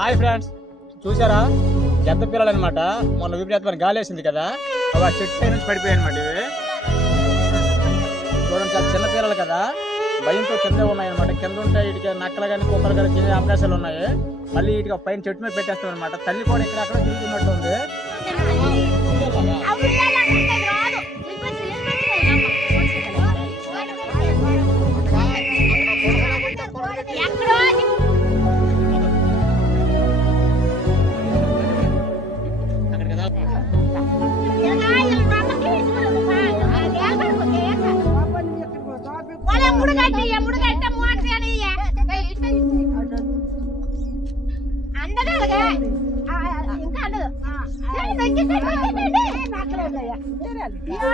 Hi friends, చూసారా గద్ద పిల్లలు అనమాట. మొన్న విపరీతమైన గాలి వేసింది కదా, అవి ఆ చెట్టు పై నుంచి పడిపోయాయి అనమాట. ఇవి చూడండి, చాలా చిన్న పిల్లలు కదా, భయంతో కింద ఉన్నాయి అనమాట. కింద ఉంటే వీటికి నక్కలు కానీ కుక్కలు కానీ తినే అవకాశాలు ఉన్నాయి. మళ్ళీ వీటికి పైన చెట్టు మీద పెట్టేస్తాం అనమాట. తల్లి కూడా ఇక్కడ అక్కడ తిరుగుతున్నట్టు ఉంది. ఇంకా